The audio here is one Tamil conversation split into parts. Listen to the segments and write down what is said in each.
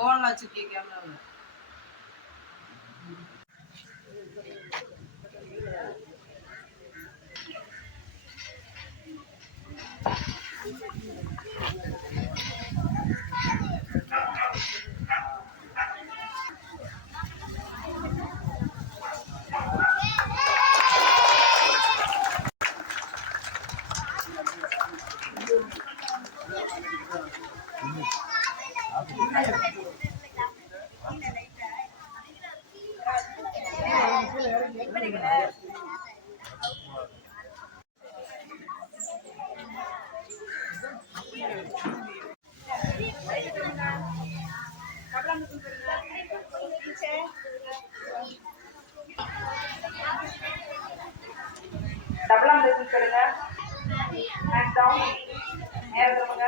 ஃபோனில் வச்சுருக்கேன் கேமராவில் டபுள் ஆம் லெசன் சொல்லுங்க ஹேண்ட் டவுன் நேரம் சொல்லுங்க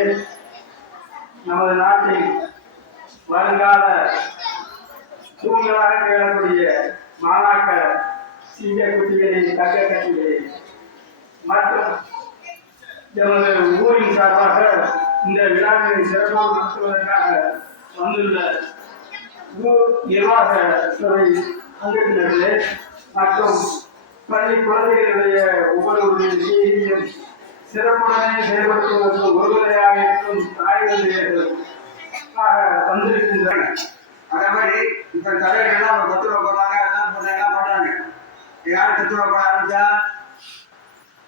வருங்கால தூண்களாக திகழக்கூடிய மாணாக்கர் சிங்க குட்டிகளின் தங்க கட்டிகளை மற்றும் எமது ஊரின் சார்பாக இந்த விழாவினை சிறப்பாக நடத்துவதற்காக வந்துள்ள ஊர் நிர்வாக துறை அங்கத்தினர்களே மற்றும் பள்ளி குழந்தைகளுடைய ஒவ்வொருவருடைய செய்தியும் சிறப்புடனே செயல்படுத்துவதற்கு ஒருவரையாக இருக்கும் தாய்களுடைய வந்திருக்கின்றன. அதே மாதிரி இப்ப தலைவர்கள் அவங்க தத்துவ போடுறாங்க எல்லாம் எல்லாம் பண்றாங்க யார் தத்துவ போட ஆரம்பிச்சா?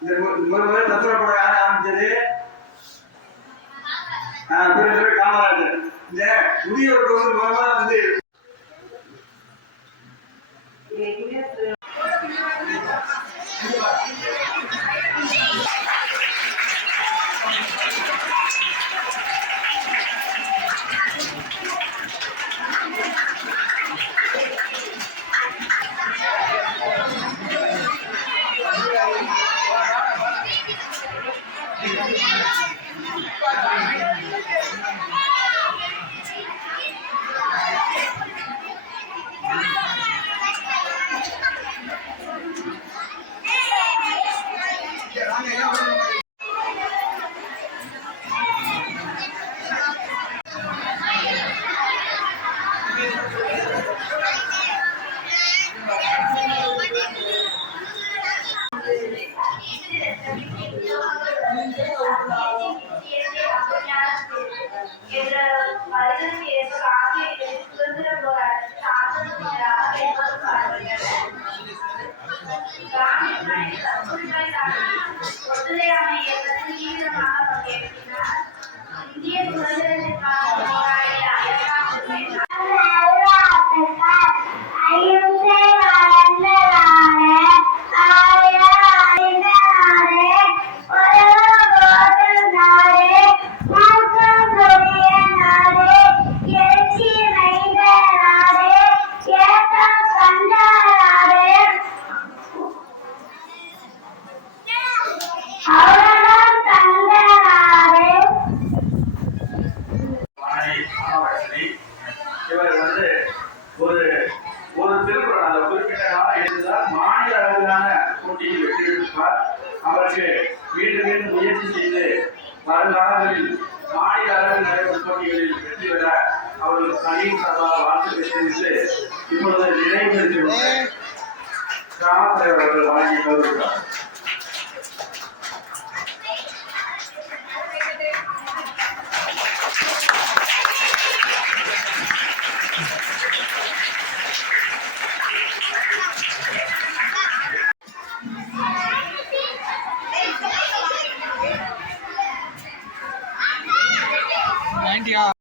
இந்த தத்துவ போட யார் ஆரம்பிச்சது? ஆஹ் காமராஜர். இந்த வந்து மாநில அளவிலான போட்டியில் வெற்றி பெற்றார் அவருக்கு மீண்டும் மீண்டும் முயற்சி செய்து வருங்காலங்களில் மாநில அளவில் நடைபெறும் போட்டிகளில் வெற்றி பெற அவர்கள் தனி சார்பாக வாழ்த்துக்களை தெரிவித்து இப்பொழுது நினைவு இருக்கிற கிராம அவர்கள் வழங்கி வருகிறார் india.